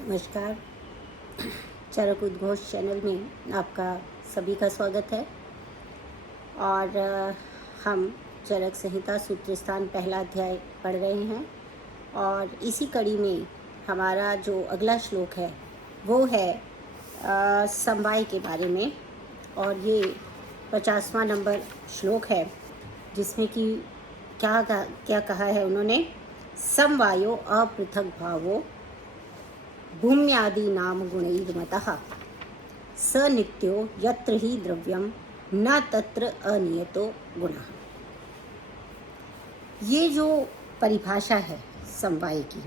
नमस्कार। चरक उद्घोष चैनल में आपका सभी का स्वागत है। और हम चरक संहिता सूत्र स्थान पहला अध्याय पढ़ रहे हैं और इसी कड़ी में हमारा जो अगला श्लोक है वो है समवाय के बारे में। और ये 50वां नंबर श्लोक है जिसमें कि क्या कहा है उन्होंने। समवायो अपृथक भावो भूम्यादीनां गुणैर्मतः स नित्यो यत्र हि द्रव्यं न तत्र अनियतो गुणः। ये जो परिभाषा है समवाय की,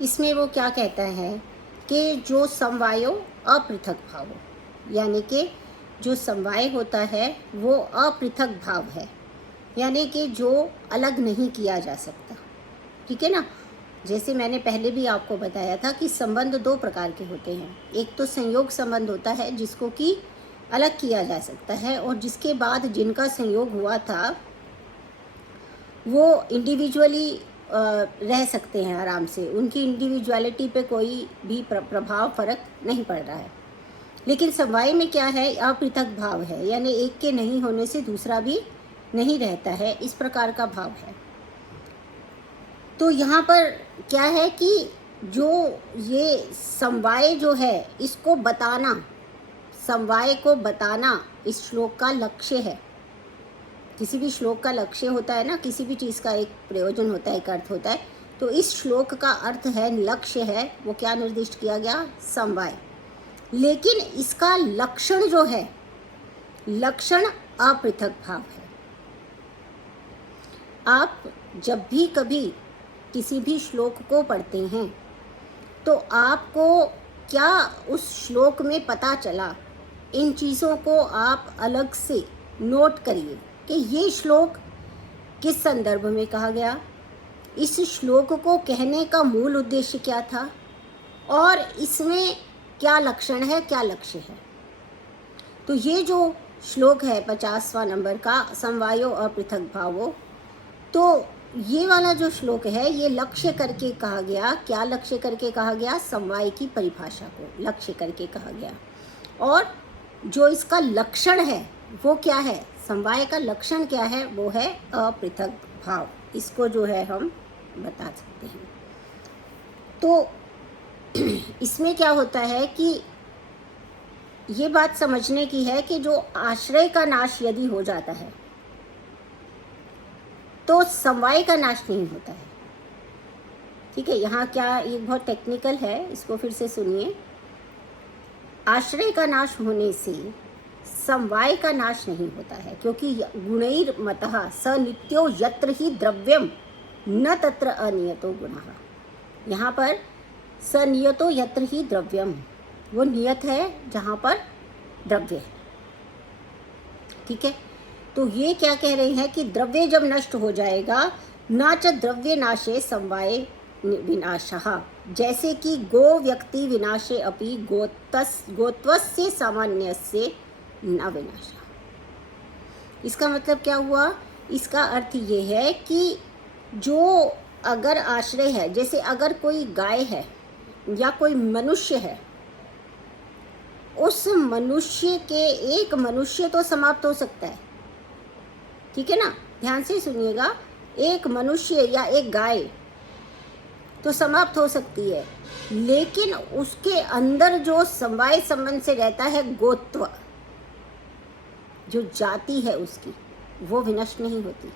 इसमें वो क्या कहता है कि जो समवायो अपृथक भाव, यानी कि जो समवाय होता है वो अपृथक भाव है, यानी कि जो अलग नहीं किया जा सकता। ठीक है ना। जैसे मैंने पहले भी आपको बताया था कि संबंध दो प्रकार के होते हैं। एक तो संयोग संबंध होता है जिसको कि अलग किया जा सकता है, और जिसके बाद जिनका संयोग हुआ था वो इंडिविजुअली रह सकते हैं आराम से, उनकी इंडिविजुअलिटी पे कोई भी प्रभाव फर्क नहीं पड़ रहा है। लेकिन समवाय में क्या है, अपृथक भाव है, यानी एक के नहीं होने से दूसरा भी नहीं रहता है, इस प्रकार का भाव है। तो यहाँ पर क्या है कि जो ये समवाय जो है इसको बताना, समवाय को बताना इस श्लोक का लक्ष्य है। किसी भी श्लोक का लक्ष्य होता है ना, किसी भी चीज़ का एक प्रयोजन होता है, एक अर्थ होता है। तो इस श्लोक का अर्थ है, लक्ष्य है, वो क्या निर्दिष्ट किया गया, समवाय। लेकिन इसका लक्षण जो है, लक्षण अपृथक भाव है। आप जब भी कभी किसी भी श्लोक को पढ़ते हैं तो आपको क्या उस श्लोक में पता चला, इन चीज़ों को आप अलग से नोट करिए कि ये श्लोक किस संदर्भ में कहा गया, इस श्लोक को कहने का मूल उद्देश्य क्या था, और इसमें क्या लक्षण है, क्या लक्ष्य है। तो ये जो श्लोक है 50वां नंबर का, समवायो अपृथक भावो, तो ये वाला जो श्लोक है ये लक्ष्य करके कहा गया। क्या लक्ष्य करके कहा गया, समवाय की परिभाषा को लक्ष्य करके कहा गया। और जो इसका लक्षण है वो क्या है, समवाय का लक्षण क्या है, वो है अपृथक भाव। इसको जो है हम बता सकते हैं। तो इसमें क्या होता है कि ये बात समझने की है कि जो आश्रय का नाश यदि हो जाता है तो समवाय का नाश नहीं होता है। ठीक है, यहाँ क्या ये बहुत टेक्निकल है, इसको फिर से सुनिए। आश्रय का नाश होने से समवाय का नाश नहीं होता है, क्योंकि गुणैर मतः स नित्यो यत्र ही द्रव्यम न तत्र अनियतो गुणः। यहाँ पर स नियतो यत्र ही द्रव्यम, वो नियत है जहाँ पर द्रव्य है। ठीक है, तो ये क्या कह रहे हैं कि द्रव्य जब नष्ट हो जाएगा, न च द्रव्य नाशे समवाय विनाशः, जैसे कि गो व्यक्ति विनाशे अपि गोत्वस्य सामान्यस्य न विनाशः। इसका मतलब क्या हुआ, इसका अर्थ ये है कि जो अगर आश्रय है, जैसे अगर कोई गाय है या कोई मनुष्य है, उस मनुष्य के एक मनुष्य तो समाप्त हो सकता है। ठीक है ना, ध्यान से सुनिएगा। एक मनुष्य या एक गाय तो समाप्त हो सकती है, लेकिन उसके अंदर जो समवाय संबंध से रहता है गोत्व, जो जाति है उसकी, वो विनष्ट नहीं होती।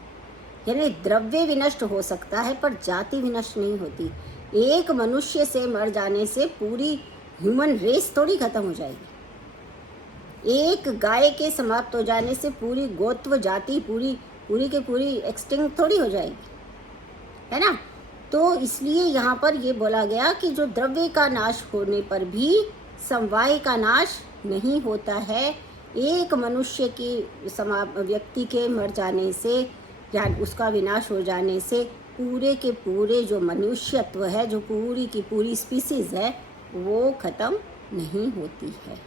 यानी द्रव्य विनष्ट हो सकता है पर जाति विनष्ट नहीं होती। एक मनुष्य से मर जाने से पूरी ह्यूमन रेस थोड़ी खत्म हो जाएगी। एक गाय के समाप्त हो जाने से पूरी गोत्व जाति पूरी के पूरी एक्सटिंक्ट थोड़ी हो जाएगी, है ना। तो इसलिए यहाँ पर ये बोला गया कि जो द्रव्य का नाश होने पर भी समवाय का नाश नहीं होता है। एक मनुष्य की व्यक्ति के मर जाने से या उसका विनाश हो जाने से पूरे के पूरे जो मनुष्यत्व है, जो पूरी की पूरी स्पीसीज है, वो खत्म नहीं होती है।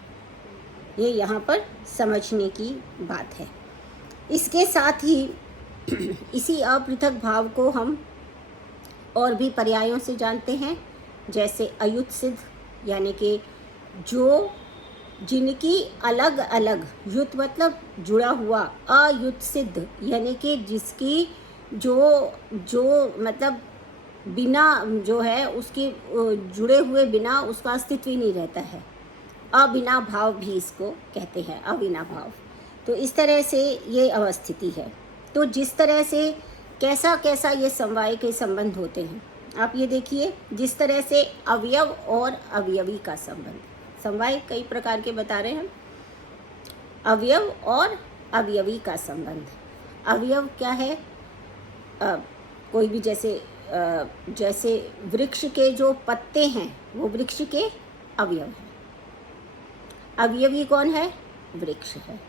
ये यहाँ पर समझने की बात है। इसके साथ ही इसी अपृथक भाव को हम और भी पर्यायों से जानते हैं, जैसे अयुत सिद्ध, यानी कि जो जिनकी अलग अलग, युत मतलब जुड़ा हुआ, अयुत सिद्ध यानी कि जिसकी जो जो मतलब बिना जो है उसके जुड़े हुए बिना उसका अस्तित्व ही नहीं रहता है, अबिना भाव भी इसको कहते हैं, अबिना भाव। तो इस तरह से ये अवस्थिति है। तो जिस तरह से कैसा कैसा ये समवाय के संबंध होते हैं, आप ये देखिए, जिस तरह से अवयव और अवयवी का संबंध, समवाय कई प्रकार के बता रहे हैं, अवयव और अवयवी का संबंध। अवयव क्या है? कोई भी जैसे वृक्ष के जो पत्ते हैं वो वृक्ष के अवयव हैं। अवयवी कौन है? वृक्ष है।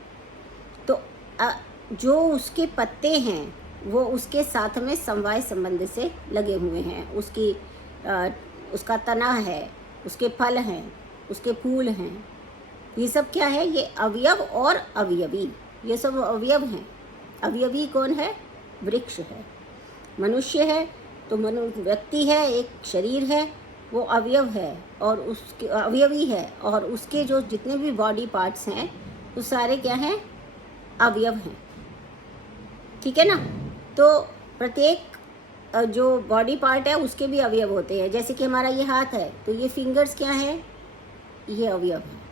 तो जो उसके पत्ते हैं वो उसके साथ में समवाय संबंध से लगे हुए हैं। उसका तना है, उसके फल हैं, उसके फूल हैं, ये सब क्या है? ये अवयव और अवयवी, ये सब अवयव हैं। अवयवी कौन है? वृक्ष है। मनुष्य है तो व्यक्ति है, एक शरीर है, वो अवयव है और उसके अवयवी है, और उसके जो जितने भी बॉडी पार्ट्स हैं वो सारे क्या हैं? अवयव हैं। ठीक है ना? तो प्रत्येक जो बॉडी पार्ट है उसके भी अवयव होते हैं। जैसे कि हमारा ये हाथ है तो ये फिंगर्स क्या है? ये अवयव है।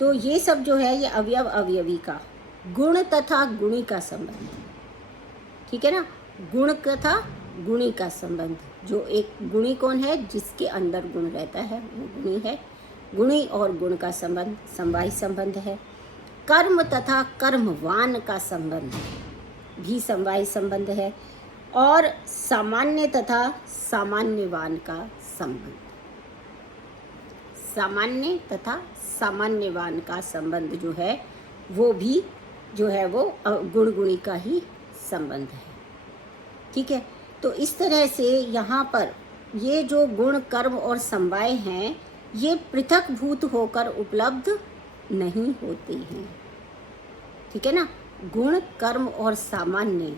तो ये सब जो है ये अवयव अवयवी का, गुण तथा गुणी का संबंध। ठीक है ना? गुण तथा गुणी का संबंध। जो एक गुणी कौन है? जिसके अंदर गुण रहता है वो गुणी है। गुणी और गुण का संबंध समवाय संबंध है। कर्म तथा कर्मवान का संबंध भी समवाय संबंध है। और सामान्य तथा सामान्यवान का संबंध, सामान्य तथा सामान्यवान का संबंध जो है वो भी जो है वो गुण गुणी का ही संबंध है। ठीक है? तो इस तरह से यहाँ पर ये जो गुण, कर्म और समवाय हैं ये पृथक भूत होकर उपलब्ध नहीं होते हैं। ठीक है ना? गुण, कर्म और सामान्य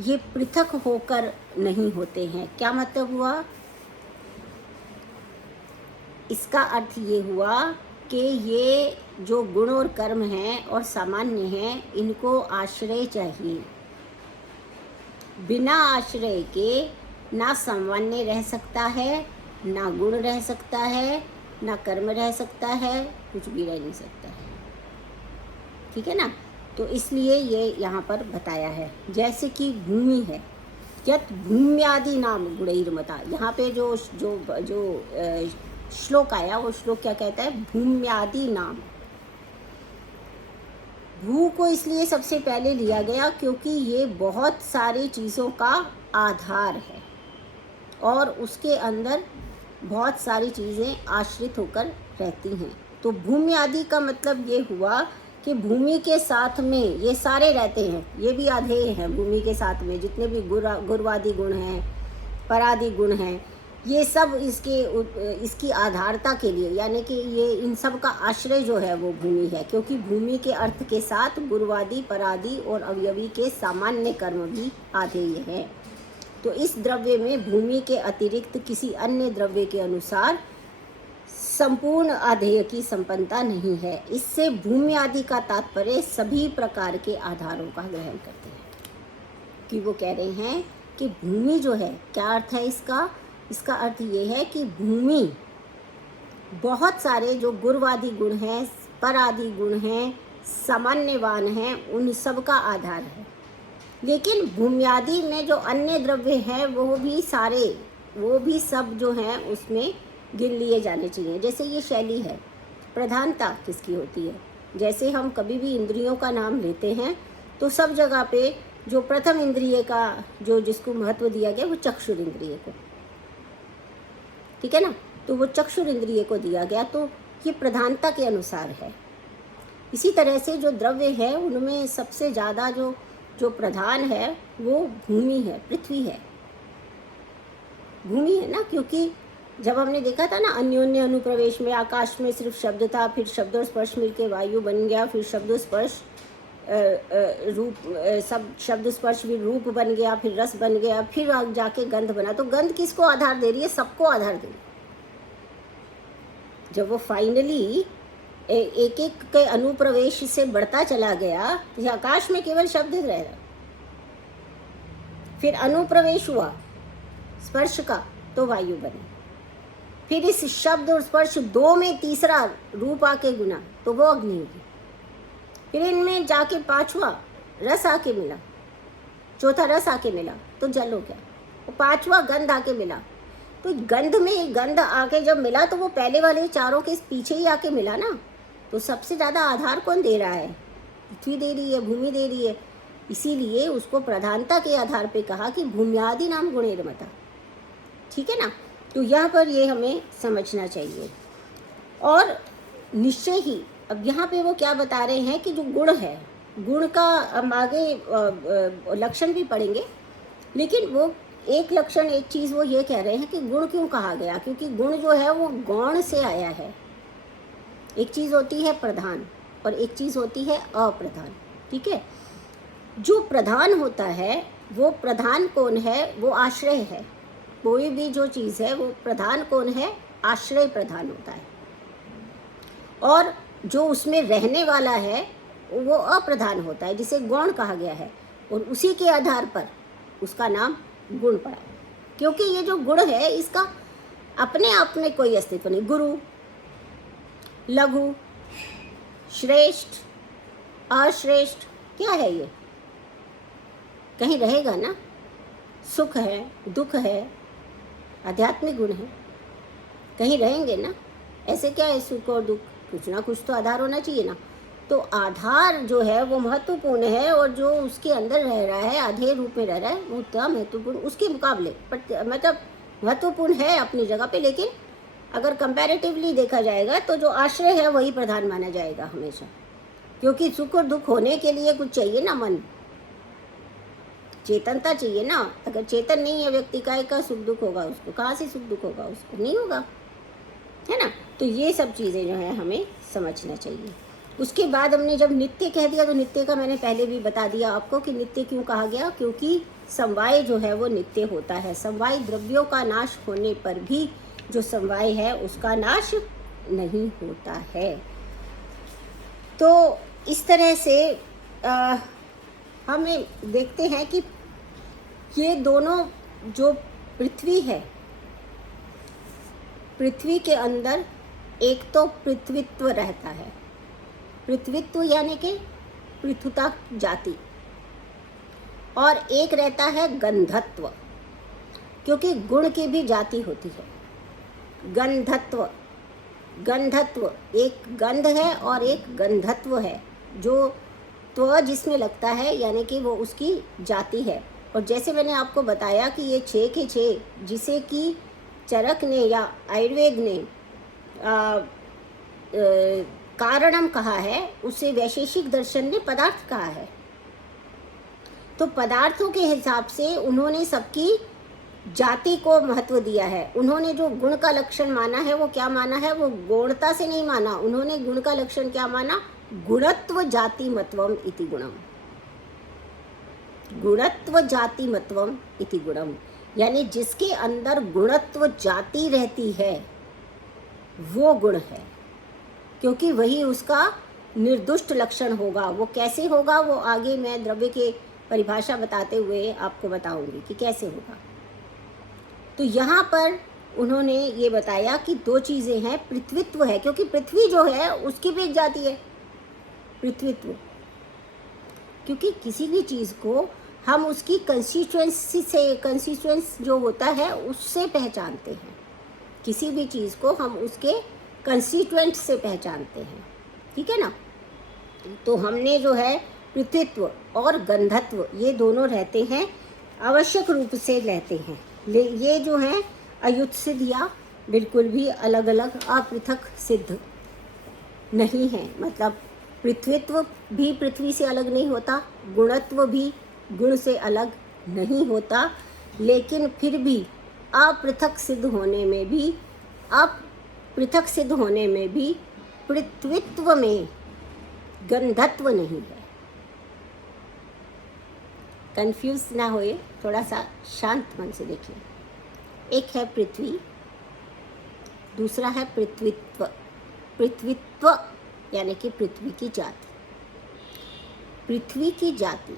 ये पृथक होकर नहीं होते हैं। क्या मतलब हुआ? इसका अर्थ ये हुआ कि ये जो गुण और कर्म हैं और सामान्य हैं इनको आश्रय चाहिए। बिना आश्रय के ना सामान्य रह सकता है, ना गुण रह सकता है, ना कर्म रह सकता है, कुछ भी रह नहीं सकता है। ठीक है ना? तो इसलिए ये यहाँ पर बताया है। जैसे कि भूमि है, यत भूम्यादि नाम गुणैर्मता। यहाँ पे जो जो जो श्लोक आया वो श्लोक क्या कहता है? भूम्यादि नाम। भू को इसलिए सबसे पहले लिया गया क्योंकि ये बहुत सारी चीज़ों का आधार है और उसके अंदर बहुत सारी चीज़ें आश्रित होकर रहती हैं। तो भूमि आदि का मतलब ये हुआ कि भूमि के साथ में ये सारे रहते हैं, ये भी आधेय हैं भूमि के साथ में। जितने भी गुरवादि गुण हैं, परादि गुण हैं, ये सब इसकी आधारता के लिए, यानी कि ये इन सब का आश्रय जो है वो भूमि है। क्योंकि भूमि के अर्थ के साथ गुरुवादि, परादि और अवयवी के सामान्य कर्म भी आधेय हैं। तो इस द्रव्य में भूमि के अतिरिक्त किसी अन्य द्रव्य के अनुसार संपूर्ण आधेय की संपन्नता नहीं है। इससे भूमि आदि का तात्पर्य सभी प्रकार के आधारों का ग्रहण करते हैं। कि वो कह रहे हैं कि भूमि जो है, क्या अर्थ है इसका? इसका अर्थ ये है कि भूमि बहुत सारे जो गुरुवादि गुण हैं, परादि गुण हैं, सामान्यवान हैं, उन सब का आधार है। लेकिन भूम्यादि में जो अन्य द्रव्य हैं वो भी सब जो हैं उसमें गिन लिए जाने चाहिए। जैसे ये शैली है, प्रधानता किसकी होती है? जैसे हम कभी भी इंद्रियों का नाम लेते हैं तो सब जगह पे जो प्रथम इंद्रिय का जिसको महत्व दिया गया वो चक्षुर इंद्रिय को। ठीक है ना? तो वो चक्षुर इंद्रिय को दिया गया, तो ये प्रधानता के अनुसार है। इसी तरह से जो द्रव्य है उनमें सबसे ज़्यादा जो प्रधान है वो भूमि है, पृथ्वी है। भूमि है ना, क्योंकि जब हमने देखा था ना अन्योन्य अनुप्रवेश में आकाश में सिर्फ शब्द था, फिर शब्द और स्पर्श मिलके वायु बन गया, फिर शब्द और स्पर्श रूप, सब शब्द स्पर्श भी रूप बन गया, फिर रस बन गया, फिर जाके गंध बना। तो गंध किसको आधार दे रही है? सबको आधार दे रही है। जब वो फाइनली एक एक के अनुप्रवेश से बढ़ता चला गया, तो आकाश में केवल शब्द रह रहा, फिर अनुप्रवेश हुआ स्पर्श का तो वायु बनी, फिर इस शब्द और स्पर्श दो में तीसरा रूप आके गुना तो वो अग्नि होगी, फिर इनमें जाके पांचवा रस आके मिला, चौथा रस आके मिला तो जल हो गया, और पांचवा गंध आके मिला। तो गंध में गंध आके जब मिला तो वो पहले वाले चारों के पीछे ही आके मिला ना। तो सबसे ज़्यादा आधार कौन दे रहा है? पृथ्वी दे रही है, भूमि दे रही है। इसीलिए उसको प्रधानता के आधार पे कहा कि भूम्यादि नाम गुणेरमता। ठीक है ना। तो यहाँ पर ये हमें समझना चाहिए। और निश्चय ही अब यहाँ पे वो क्या बता रहे हैं कि जो गुण है, गुण का हम आगे लक्षण भी पढ़ेंगे, लेकिन वो एक लक्षण एक चीज़ वो ये कह रहे हैं कि गुण क्यों कहा गया, क्योंकि गुण जो है वो गौण से आया है। एक चीज़ होती है प्रधान और एक चीज़ होती है अप्रधान। ठीक है। जो प्रधान होता है वो प्रधान कौन है? वो आश्रय है। कोई भी जो चीज़ है वो प्रधान कौन है? आश्रय प्रधान होता है। और जो उसमें रहने वाला है वो अप्रधान होता है, जिसे गौण कहा गया है, और उसी के आधार पर उसका नाम गुण पड़ा। क्योंकि ये जो गुण है इसका अपने आप में कोई अस्तित्व नहीं। गुरु, लघु, श्रेष्ठ, अश्रेष्ठ, क्या है ये? कहीं रहेगा ना। सुख है, दुख है, आध्यात्मिक गुण है, कहीं रहेंगे ना। ऐसे क्या है सुख और दुख? कुछ ना कुछ तो आधार होना चाहिए ना। तो आधार जो है वो महत्वपूर्ण है, और जो उसके अंदर रह रहा है, आधे रूप में रह रहा है, वो उतना महत्वपूर्ण उसके मुकाबले मतलब महत्वपूर्ण है अपनी जगह पे। लेकिन अगर कंपैरेटिवली देखा जाएगा तो जो आश्रय है वही प्रधान माना जाएगा हमेशा। क्योंकि सुख और दुख होने के लिए कुछ चाहिए ना, मन, चेतनता चाहिए ना। अगर चेतन नहीं है व्यक्ति का सुख दुख होगा उसको? कहाँ से सुख दुख होगा उसको? नहीं होगा, है ना। तो ये सब चीज़ें जो है हमें समझना चाहिए। उसके बाद हमने जब नित्य कह दिया, तो नित्य का मैंने पहले भी बता दिया आपको कि नित्य क्यों कहा गया। क्योंकि समवाय जो है वो नित्य होता है। समवाय द्रव्यों का नाश होने पर भी जो समवाय है उसका नाश नहीं होता है। तो इस तरह से हमें देखते हैं कि ये दोनों जो पृथ्वी है, पृथ्वी के अंदर एक तो पृथ्वीत्व रहता है। पृथ्वीत्व यानी कि पृथुता जाति, और एक रहता है गंधत्व, क्योंकि गुण की भी जाति होती है। गंधत्व, गंधत्व, एक गंध है और एक गंधत्व है। जो त्व जिसमें लगता है यानी कि वो उसकी जाति है। और जैसे मैंने आपको बताया कि ये 6 के 6 जिसे कि चरक ने या आयुर्वेद ने कारणम कहा है, उसे वैशेषिक दर्शन ने पदार्थ कहा है। तो पदार्थों के हिसाब से उन्होंने सबकी जाति को महत्व दिया है। उन्होंने जो गुण का लक्षण माना है वो क्या माना है? वो गौणता से नहीं माना। उन्होंने गुण का लक्षण क्या माना? गुणत्व जाति मत्वम इति गुणम। गुणत्व जाति मत्वम इति गुणम, यानी जिसके अंदर गुणत्व जाति रहती है वो गुण है, क्योंकि वही उसका निर्दुष्ट लक्षण होगा। वो कैसे होगा वो आगे मैं द्रव्य के परिभाषा बताते हुए आपको बताऊंगी कि कैसे होगा। तो यहाँ पर उन्होंने ये बताया कि दो चीज़ें हैं। पृथ्वीत्व है, क्योंकि पृथ्वी जो है उसकी भी एक जाति है पृथ्वीत्व। क्योंकि किसी भी चीज़ को हम उसकी कंस्टिट्यूएंसी से, कंस्टिट्यूएंस जो होता है उससे पहचानते हैं। किसी भी चीज़ को हम उसके कंस्टिट्यूएंट से पहचानते हैं। ठीक है ना। तो हमने जो है पृथ्वीत्व और गंधत्व ये दोनों रहते हैं, आवश्यक रूप से रहते हैं। ये जो हैं अयुत सिद्ध या बिल्कुल भी अलग अलग अपृथक सिद्ध नहीं है। मतलब पृथ्वीत्व भी पृथ्वी से अलग नहीं होता, गुणत्व भी गुण से अलग नहीं होता, लेकिन फिर भी अपृथक सिद्ध होने में भी, अपृथक सिद्ध होने में भी पृथ्वीत्व में गंधत्व नहीं है। कंफ्यूज ना होए, थोड़ा सा शांत मन से देखिए। एक है पृथ्वी, दूसरा है पृथ्वीत्व। पृथ्वीत्व यानी कि पृथ्वी की जाति, पृथ्वी की जाति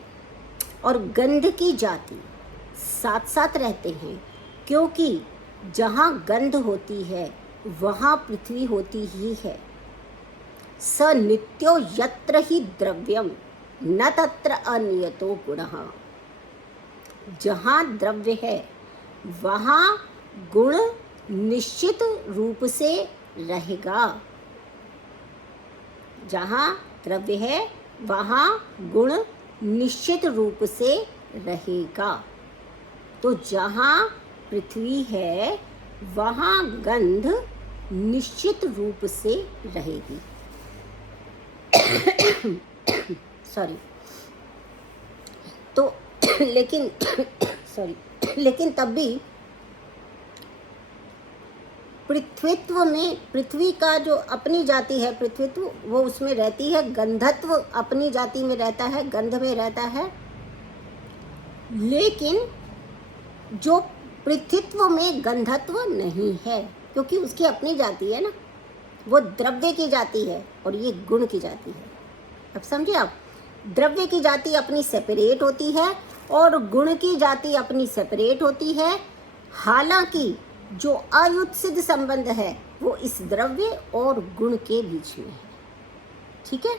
और गंध की जाति साथ साथ रहते हैं, क्योंकि जहाँ गंध होती है वहाँ पृथ्वी होती ही है। स नित्यो यत्र ही द्रव्यम न तत्र अनियतो गुणः। जहाँ द्रव्य है वहाँ गुण निश्चित रूप से रहेगा। जहाँ द्रव्य है वहाँ गुण निश्चित रूप से रहेगा। तो जहाँ पृथ्वी है वहाँ गंध निश्चित रूप से रहेगी। सॉरी। तो लेकिन लेकिन तब भी पृथ्वीत्व में, पृथ्वी का जो अपनी जाति है पृथ्वीत्व, वो उसमें रहती है। गंधत्व अपनी जाति में रहता है, गंध में रहता है। लेकिन जो पृथ्वीत्व में गंधत्व नहीं है, क्योंकि उसकी अपनी जाति है ना, वो द्रव्य की जाति है और ये गुण की जाति है। अब समझे आप, द्रव्य की जाति अपनी सेपरेट होती है और गुण की जाति अपनी सेपरेट होती है। हालांकि जो अयुत्सित संबंध है वो इस द्रव्य और गुण के बीच में है। ठीक है,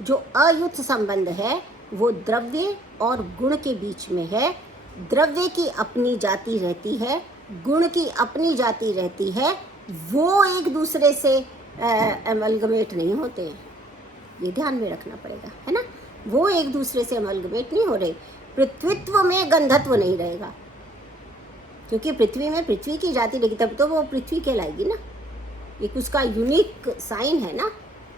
जो अयुत संबंध है वो द्रव्य और गुण के बीच में है। द्रव्य की अपनी जाति रहती है, गुण की अपनी जाति रहती है, वो एक दूसरे से एमलगमेट नहीं होते हैं। ये ध्यान में रखना पड़ेगा, है ना। वो एक दूसरे से एमलगमेट नहीं हो रहे। पृथ्वीत्व में गंधत्व नहीं रहेगा, क्योंकि पृथ्वी में पृथ्वी की जाति रहेगी, तब तो वो पृथ्वी कहलाएगी ना। एक उसका यूनिक साइन है ना,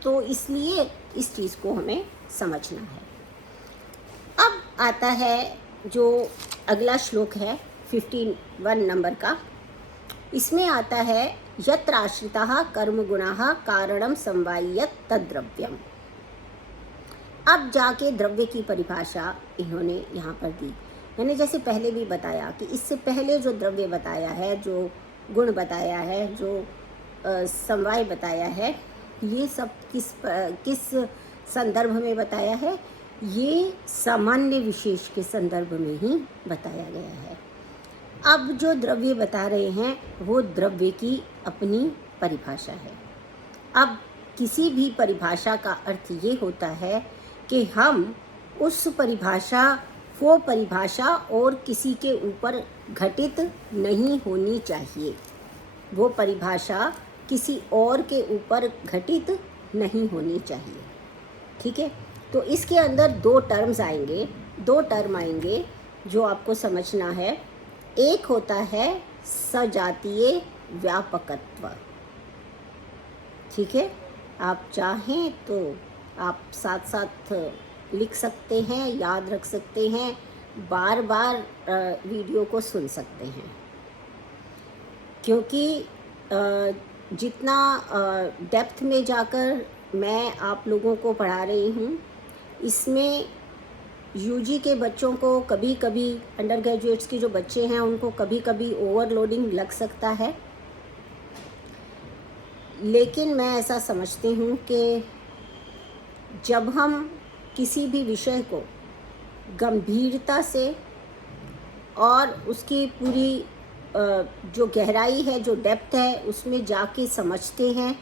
तो इसलिए इस चीज़ को हमें समझना है। अब आता है जो अगला श्लोक है 51 नंबर का। इसमें आता है यत्र आश्रिताः कर्म गुणाः कारणम समवायियत तद्द्रव्यम। अब जाके द्रव्य की परिभाषा इन्होंने यहाँ पर दी। मैंने जैसे पहले भी बताया कि इससे पहले जो द्रव्य बताया है, जो गुण बताया है, जो समवाय बताया है, ये सब किस संदर्भ में बताया है? ये सामान्य विशेष के संदर्भ में ही बताया गया है। अब जो द्रव्य बता रहे हैं वो द्रव्य की अपनी परिभाषा है। अब किसी भी परिभाषा का अर्थ ये होता है कि हम उस परिभाषा, वो परिभाषा और किसी के ऊपर घटित नहीं होनी चाहिए। वो परिभाषा किसी और के ऊपर घटित नहीं होनी चाहिए। ठीक है, तो इसके अंदर दो टर्म आएंगे जो आपको समझना है। एक होता है सजातीय व्यापकत्व। ठीक है, आप चाहें तो आप साथ साथ लिख सकते हैं, याद रख सकते हैं, बार बार वीडियो को सुन सकते हैं, क्योंकि जितना डेप्थ में जाकर मैं आप लोगों को पढ़ा रही हूँ, इसमें यूजी के बच्चों को कभी कभी, अंडर ग्रेजुएट्स के जो बच्चे हैं उनको कभी कभी ओवरलोडिंग लग सकता है। लेकिन मैं ऐसा समझती हूँ कि जब हम किसी भी विषय को गंभीरता से और उसकी पूरी जो गहराई है, जो डेप्थ है, उसमें जाके समझते हैं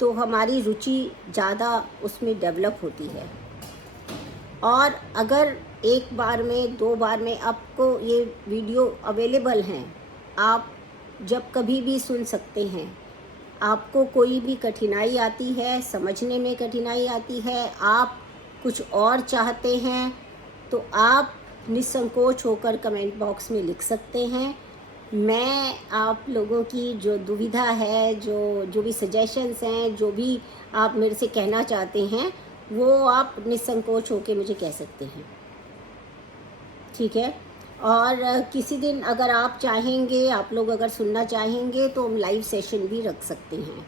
तो हमारी रुचि ज़्यादा उसमें डेवलप होती है। और अगर एक बार में, दो बार में आपको ये वीडियो अवेलेबल हैं, आप जब कभी भी सुन सकते हैं। आपको कोई भी कठिनाई आती है, समझने में कठिनाई आती है, आप कुछ और चाहते हैं, तो आप निसंकोच होकर कमेंट बॉक्स में लिख सकते हैं। मैं आप लोगों की जो दुविधा है, जो भी सजेशंस हैं, जो भी आप मेरे से कहना चाहते हैं, वो आप निसंकोच होकर मुझे कह सकते हैं। ठीक है, और किसी दिन अगर आप चाहेंगे, आप लोग अगर सुनना चाहेंगे तो हम लाइव सेशन भी रख सकते हैं,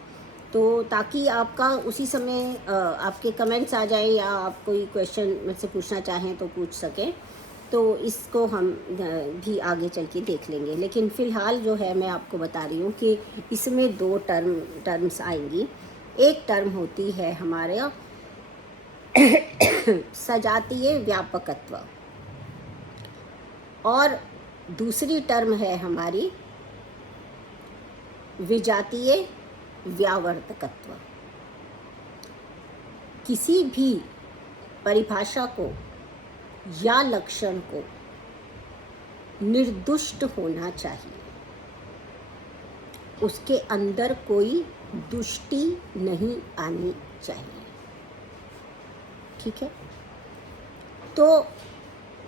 तो ताकि आपका उसी समय आपके कमेंट्स आ जाए या आप कोई क्वेश्चन मुझसे पूछना चाहें तो पूछ सकें। तो इसको हम भी आगे चल के देख लेंगे। लेकिन फ़िलहाल जो है मैं आपको बता रही हूँ कि इसमें दो टर्म्स आएंगी। एक टर्म होती है हमारे सजातीय व्यापकत्व और दूसरी टर्म है हमारी विजातीय व्यावर्तकत्व। किसी भी परिभाषा को या लक्षण को निर्दुष्ट होना चाहिए, उसके अंदर कोई दुष्टि नहीं आनी चाहिए। ठीक है, तो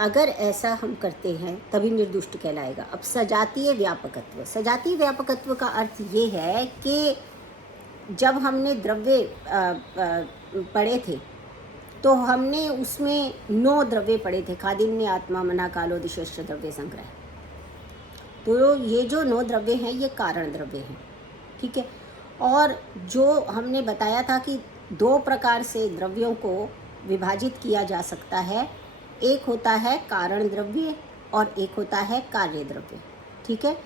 अगर ऐसा हम करते हैं तभी निर्दुष्ट कहलाएगा। अब सजातीय व्यापकत्व, सजातीय व्यापकत्व का अर्थ ये है कि जब हमने द्रव्य पढ़े थे तो हमने उसमें 9 द्रव्य पढ़े थे, खादिन्य आत्मा मना कालो दिशेश्च द्रव्य संग्रह। तो ये जो 9 द्रव्य हैं ये कारण द्रव्य हैं। ठीक है, और जो हमने बताया था कि 2 प्रकार से द्रव्यों को विभाजित किया जा सकता है, एक होता है कारण द्रव्य और एक होता है कार्य द्रव्य। ठीक है,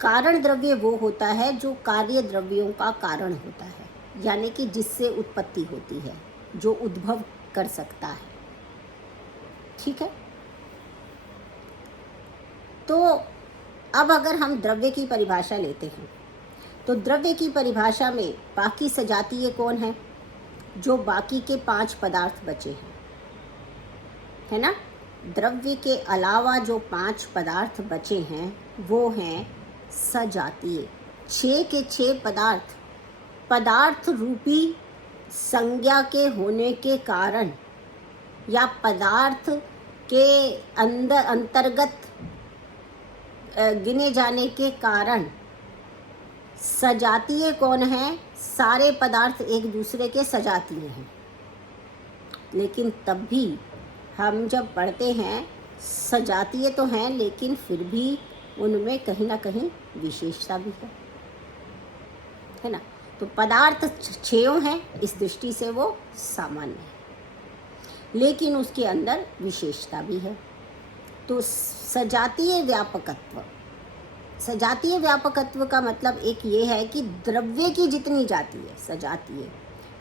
कारण द्रव्य वो होता है जो कार्य द्रव्यों का कारण होता है, यानी कि जिससे उत्पत्ति होती है, जो उद्भव कर सकता है। ठीक है, तो अब अगर हम द्रव्य की परिभाषा लेते हैं तो द्रव्य की परिभाषा में बाकी सजातीय कौन है? जो बाकी के 5 पदार्थ बचे हैं, है ना। द्रव्य के अलावा जो 5 पदार्थ बचे हैं वो हैं सजातीय। 6 के 6 पदार्थ पदार्थ रूपी संज्ञा के होने के कारण या पदार्थ के अंतर्गत गिने जाने के कारण सजातीय कौन है? सारे पदार्थ एक दूसरे के सजातीय हैं। लेकिन तब भी हम जब पढ़ते हैं सजातीय तो हैं, लेकिन फिर भी उनमें कहीं ना कहीं विशेषता भी है ना। तो पदार्थ 6 हैं, इस दृष्टि से वो सामान्य है, लेकिन उसके अंदर विशेषता भी है। तो सजातीय व्यापकत्व, सजातीय व्यापकत्व का मतलब एक ये है कि द्रव्य की जितनी जाति है सजातीय।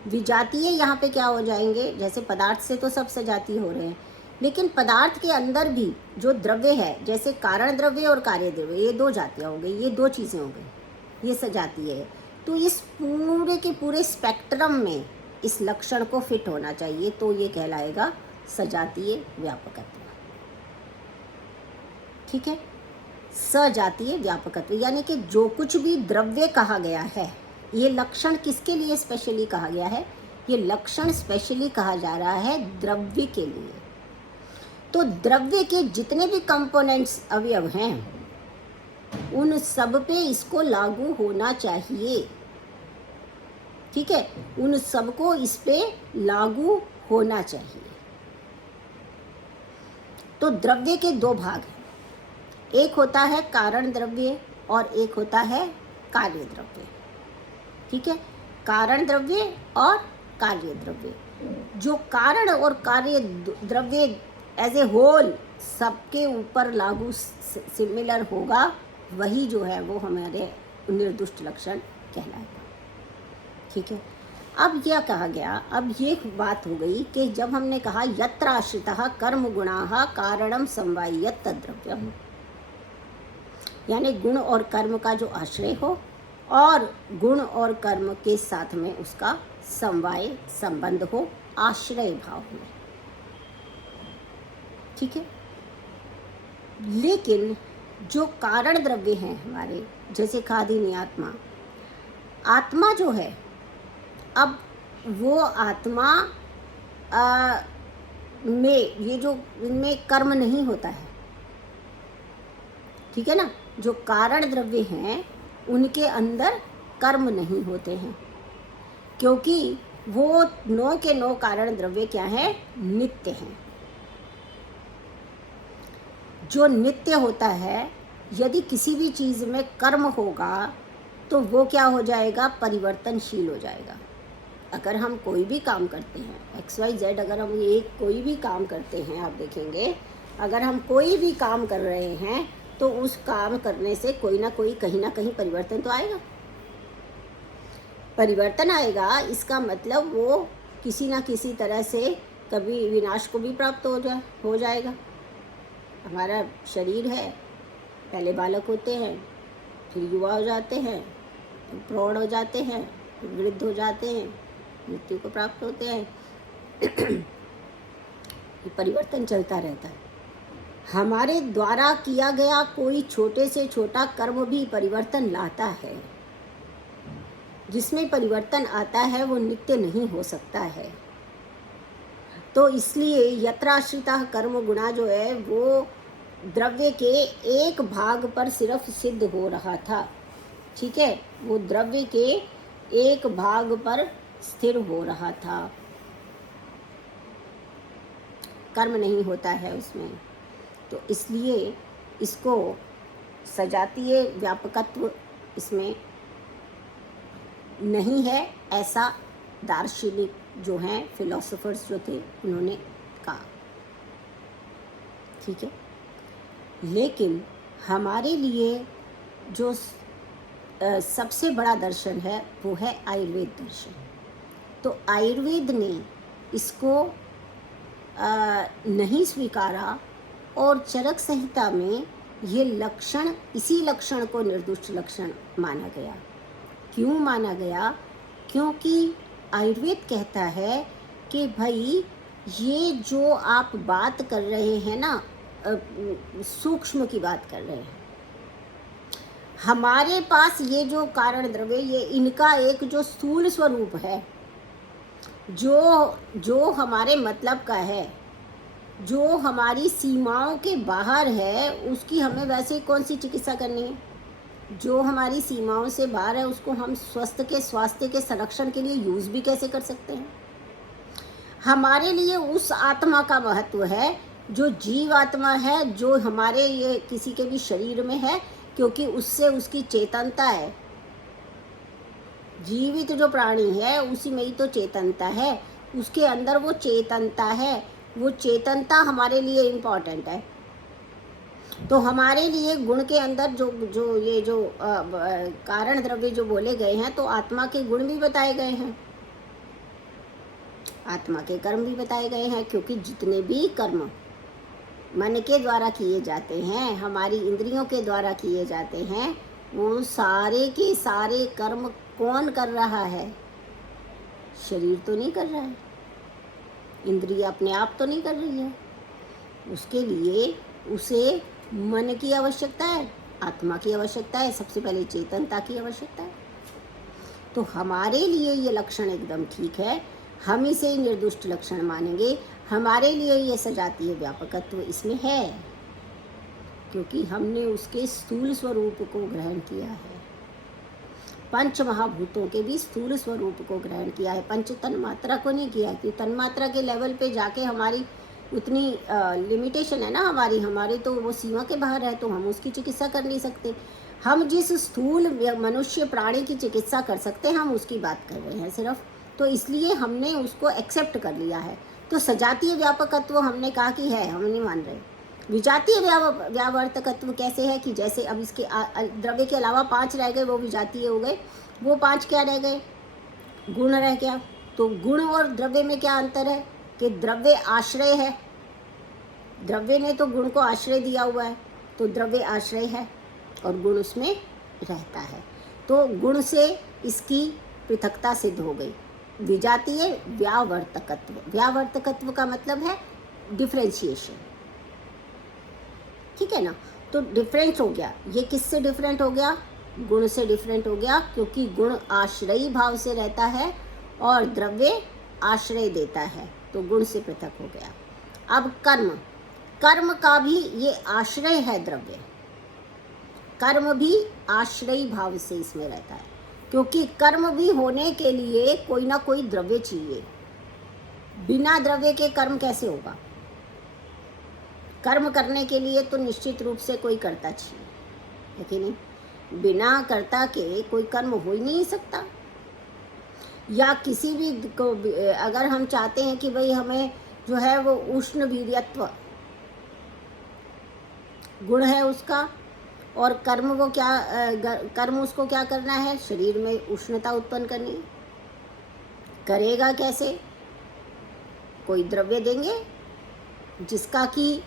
विजातीय यहाँ पे क्या हो जाएंगे? जैसे पदार्थ से तो सब सजातीय हो रहे हैं, लेकिन पदार्थ के अंदर भी जो द्रव्य है, जैसे कारण द्रव्य और कार्य द्रव्य, ये 2 जातियाँ हो गई, ये 2 चीज़ें हो गई, ये सजातीय है। तो इस पूरे के पूरे स्पेक्ट्रम में इस लक्षण को फिट होना चाहिए, तो ये कहलाएगा सजातीय व्यापकत्व। ठीक है, सजातीय व्यापकत्व यानी कि जो कुछ भी द्रव्य कहा गया है, ये लक्षण किसके लिए स्पेशली कहा गया है? ये लक्षण स्पेशली कहा जा रहा है द्रव्य के लिए। तो द्रव्य के जितने भी कंपोनेंट्स अवयव हैं उन सब पे इसको लागू होना चाहिए। ठीक है, उन सबको इस पे लागू होना चाहिए। तो द्रव्य के 2 भाग हैं, एक होता है कारण द्रव्य और एक होता है कार्य द्रव्य। ठीक है, कारण द्रव्य और कार्य द्रव्य। जो कारण और कार्य द्रव्य एज ए होल सबके ऊपर लागू सिमिलर होगा, वही जो है वो हमारे निर्दुष्ट लक्षण कहलाएगा। ठीक है, अब यह कहा गया, अब ये बात हो गई कि जब हमने कहा यत्र आश्रितः कर्म गुणाः कारणम समवायियत तद्द्रव्यम, यानी गुण और कर्म का जो आश्रय हो और गुण और कर्म के साथ में उसका समवाय संबंध हो, आश्रय भाव हो। ठीक है, लेकिन जो कारण द्रव्य हैं हमारे, जैसे खादिनी आत्मा, आत्मा जो है, अब वो आत्मा में ये जो इनमें कर्म नहीं होता है। ठीक है ना, जो कारण द्रव्य हैं उनके अंदर कर्म नहीं होते हैं, क्योंकि वो 9 के 9 कारण द्रव्य क्या है? नित्य हैं। जो नित्य होता है, यदि किसी भी चीज़ में कर्म होगा तो वो क्या हो जाएगा? परिवर्तनशील हो जाएगा। अगर हम कोई भी काम करते हैं XYZ, अगर हम ये कोई भी काम करते हैं, आप देखेंगे अगर हम कोई भी काम कर रहे हैं तो उस काम करने से कोई ना कोई कहीं ना कहीं परिवर्तन तो आएगा। परिवर्तन आएगा, इसका मतलब वो किसी ना किसी तरह से कभी विनाश को भी प्राप्त हो जाएगा। हमारा शरीर है, पहले बालक होते हैं, फिर युवा हो जाते हैं, फिर प्रौढ़ हो जाते हैं, फिर वृद्ध हो जाते हैं, मृत्यु को प्राप्त होते हैं। ये परिवर्तन चलता रहता है। हमारे द्वारा किया गया कोई छोटे से छोटा कर्म भी परिवर्तन लाता है। जिसमें परिवर्तन आता है वो नित्य नहीं हो सकता है। तो इसलिए यत्राश्रिता कर्म गुणा जो है वो द्रव्य के एक भाग पर सिर्फ सिद्ध हो रहा था। ठीक है, वो द्रव्य के एक भाग पर स्थिर हो रहा था, कर्म नहीं होता है उसमें। तो इसलिए इसको सजातीय व्यापकत्व इसमें नहीं है, ऐसा दार्शनिक जो हैं फिलोसोफर्स जो थे उन्होंने कहा। ठीक है, लेकिन हमारे लिए जो सबसे बड़ा दर्शन है वो है आयुर्वेद दर्शन। तो आयुर्वेद ने इसको नहीं स्वीकारा और चरक संहिता में ये लक्षण, इसी लक्षण को निर्दुष्ट लक्षण माना गया। क्यों माना गया? क्योंकि आयुर्वेद कहता है कि भाई ये जो आप बात कर रहे हैं ना, सूक्ष्म की बात कर रहे हैं, हमारे पास ये जो कारण द्रव्य, ये इनका एक जो स्थूल स्वरूप है, जो हमारे मतलब का है, जो हमारी सीमाओं के बाहर है, उसकी हमें वैसे कौन सी चिकित्सा करनी है? जो हमारी सीमाओं से बाहर है उसको हम स्वास्थ्य के संरक्षण के लिए यूज़ भी कैसे कर सकते हैं? हमारे लिए उस आत्मा का महत्व है जो जीव आत्मा है, जो हमारे ये किसी के भी शरीर में है, क्योंकि उससे उसकी चेतनता है। जीवित जो प्राणी है उसी में ही तो चेतनता है, उसके अंदर वो चेतनता है, वो चेतनता हमारे लिए इम्पॉर्टेंट है। तो हमारे लिए गुण के अंदर जो कारण द्रव्य जो बोले गए हैं, तो आत्मा के गुण भी बताए गए हैं, आत्मा के कर्म भी बताए गए हैं। क्योंकि जितने भी कर्म मन के द्वारा किए जाते हैं, हमारी इंद्रियों के द्वारा किए जाते हैं, वो सारे के सारे कर्म कौन कर रहा है? शरीर तो नहीं कर रहा है, इंद्रिय अपने आप तो नहीं कर रही है। उसके लिए उसे मन की आवश्यकता है, आत्मा की आवश्यकता है, सबसे पहले चेतनता की आवश्यकता है। तो हमारे लिए ये लक्षण एकदम ठीक है, हम इसे निर्दुष्ट लक्षण मानेंगे। हमारे लिए ये सजातीय व्यापकत्व इसमें है, क्योंकि हमने उसके स्थूल स्वरूप को ग्रहण किया है, पंच महाभूतों के भी स्थूल स्वरूप को ग्रहण किया है, पंच तन्मात्रा को नहीं किया। कि तन्मात्रा के लेवल पे जाके हमारी उतनी लिमिटेशन है ना, हमारी तो वो सीमा के बाहर है, तो हम उसकी चिकित्सा कर नहीं सकते। हम जिस स्थूल मनुष्य प्राणी की चिकित्सा कर सकते हैं, हम उसकी बात कर रहे हैं सिर्फ। तो इसलिए हमने उसको एक्सेप्ट कर लिया है। तो सजातीय व्यापकत्व हमने कहा कि है, हम नहीं मान रहे। विजातीय व्यावर्तकत्व कैसे है? कि जैसे अब इसके द्रव्य के अलावा 5 रह गए, वो विजातीय हो गए। वो 5 क्या रह गए? गुण रह गया। तो गुण और द्रव्य में क्या अंतर है? कि द्रव्य आश्रय है, द्रव्य ने तो गुण को आश्रय दिया हुआ है, तो द्रव्य आश्रय है और गुण उसमें रहता है। तो गुण से इसकी पृथकता सिद्ध हो गई। विजातीय व्यावर्तकत्व, व्यावर्तकत्व का मतलब है डिफरेंशिएशन। ठीक है ना? तो डिफरेंस हो गया। ये किससे डिफरेंट हो गया? गुण से डिफरेंट हो गया, क्योंकि गुण आश्रयी भाव से रहता है और द्रव्य आश्रय देता है, तो गुण से पृथक हो गया। अब कर्म, कर्म का भी ये आश्रय है द्रव्य, कर्म भी आश्रयी भाव से इसमें रहता है, क्योंकि कर्म भी होने के लिए कोई ना कोई द्रव्य चाहिए। बिना द्रव्य के कर्म कैसे होगा? कर्म करने के लिए तो निश्चित रूप से कोई कर्ता चाहिए, है कि नहीं? बिना कर्ता के कोई कर्म हो ही नहीं सकता। या किसी भी को अगर हम चाहते हैं कि भाई हमें जो है वो उष्ण वीर्यत्व गुण है उसका, और कर्म वो क्या कर्म उसको क्या करना है, शरीर में उष्णता उत्पन्न करनी है। करेगा कैसे, कोई द्रव्य देंगे जिसका कि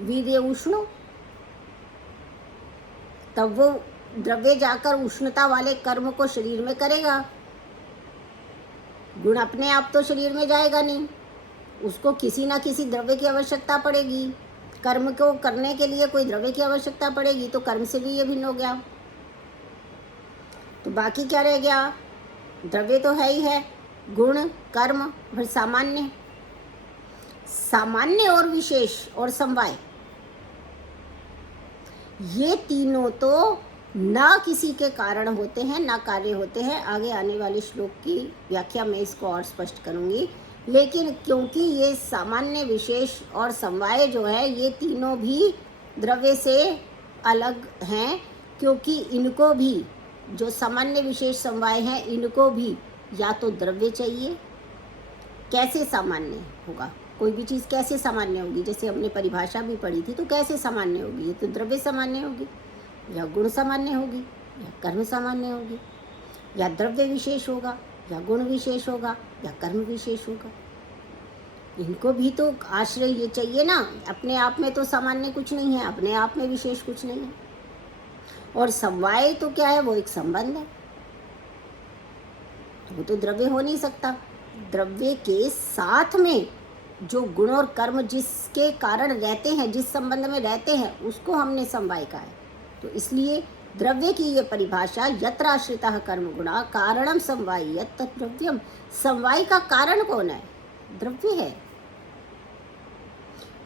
वीर्य उष्ण हो, तब वो द्रव्य जाकर उष्णता वाले कर्म को शरीर में करेगा। गुण अपने आप तो शरीर में जाएगा नहीं, उसको किसी ना किसी द्रव्य की आवश्यकता पड़ेगी। कर्म को करने के लिए कोई द्रव्य की आवश्यकता पड़ेगी, तो कर्म से भी ये भिन्न हो गया। तो बाकी क्या रह गया, द्रव्य तो है ही है, गुण, कर्म, फिर सामान्य। सामान्य और विशेष और समवाय, ये तीनों तो ना किसी के कारण होते हैं ना कार्य होते हैं। आगे आने वाले श्लोक की व्याख्या में इसको और स्पष्ट करूंगी। लेकिन क्योंकि ये सामान्य, विशेष और समवाय जो है, ये तीनों भी द्रव्य से अलग हैं, क्योंकि इनको भी, जो सामान्य, विशेष, समवाय हैं, इनको भी या तो द्रव्य चाहिए। कैसे सामान्य होगा, कोई भी चीज़ कैसे सामान्य होगी, जैसे हमने परिभाषा भी पढ़ी थी, तो कैसे सामान्य होगी, ये तो द्रव्य सामान्य होगी, या गुण सामान्य होगी, या कर्म सामान्य होगी, या द्रव्य विशेष होगा, या गुण विशेष होगा, या कर्म विशेष होगा। इनको भी तो आश्रय ये चाहिए ना। अपने आप में तो सामान्य कुछ नहीं है, अपने आप में विशेष कुछ नहीं है। और समवाय तो क्या है, वो एक संबंध है, वो तो द्रव्य हो नहीं सकता। द्रव्य के साथ में जो गुण और कर्म जिसके कारण रहते हैं, जिस संबंध में रहते हैं, उसको हमने समवाय कहा है। तो इसलिए द्रव्य की ये परिभाषा, यत्र आश्रितः कर्म गुणा कारणम समवायियत तद्द्रव्यम। समवाय का कारण कौन है, द्रव्य है।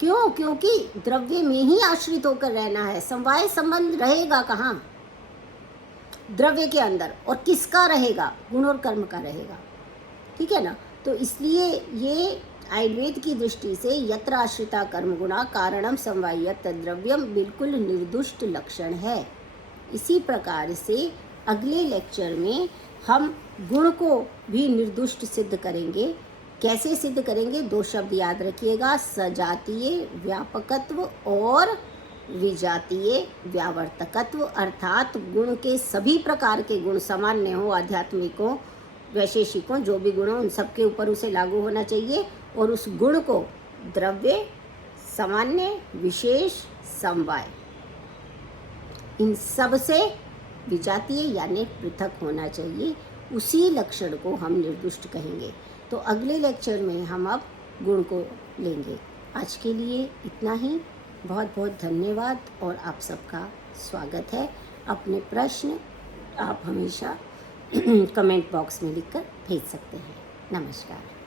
क्यों, क्योंकि द्रव्य में ही आश्रित होकर रहना है। समवाय संबंध रहेगा कहाँ, द्रव्य के अंदर, और किसका रहेगा, गुण और कर्म का रहेगा। ठीक है ना। तो इसलिए ये आयुर्वेद की दृष्टि से यत्र आश्रिता कर्म गुणा कारणम समवायियत तद्द्रव्यम बिल्कुल निर्दुष्ट लक्षण है। इसी प्रकार से अगले लेक्चर में हम गुण को भी निर्दुष्ट सिद्ध करेंगे। कैसे सिद्ध करेंगे, दो शब्द याद रखिएगा, सजातीय व्यापकत्व और विजातीय व्यावर्तकत्व। अर्थात गुण के सभी प्रकार के गुण सामान्य हो, आध्यात्मिक हो, वैशेषिकों, जो भी गुण हो, उन सबके ऊपर उसे लागू होना चाहिए। और उस गुण को द्रव्य, सामान्य, विशेष, समवाय, इन सब से विजातीय यानी पृथक होना चाहिए। उसी लक्षण को हम निर्दुष्ट कहेंगे। तो अगले लेक्चर में हम अब गुण को लेंगे। आज के लिए इतना ही। बहुत बहुत धन्यवाद और आप सबका स्वागत है। अपने प्रश्न आप हमेशा कमेंट बॉक्स में लिखकर भेज सकते हैं। नमस्कार।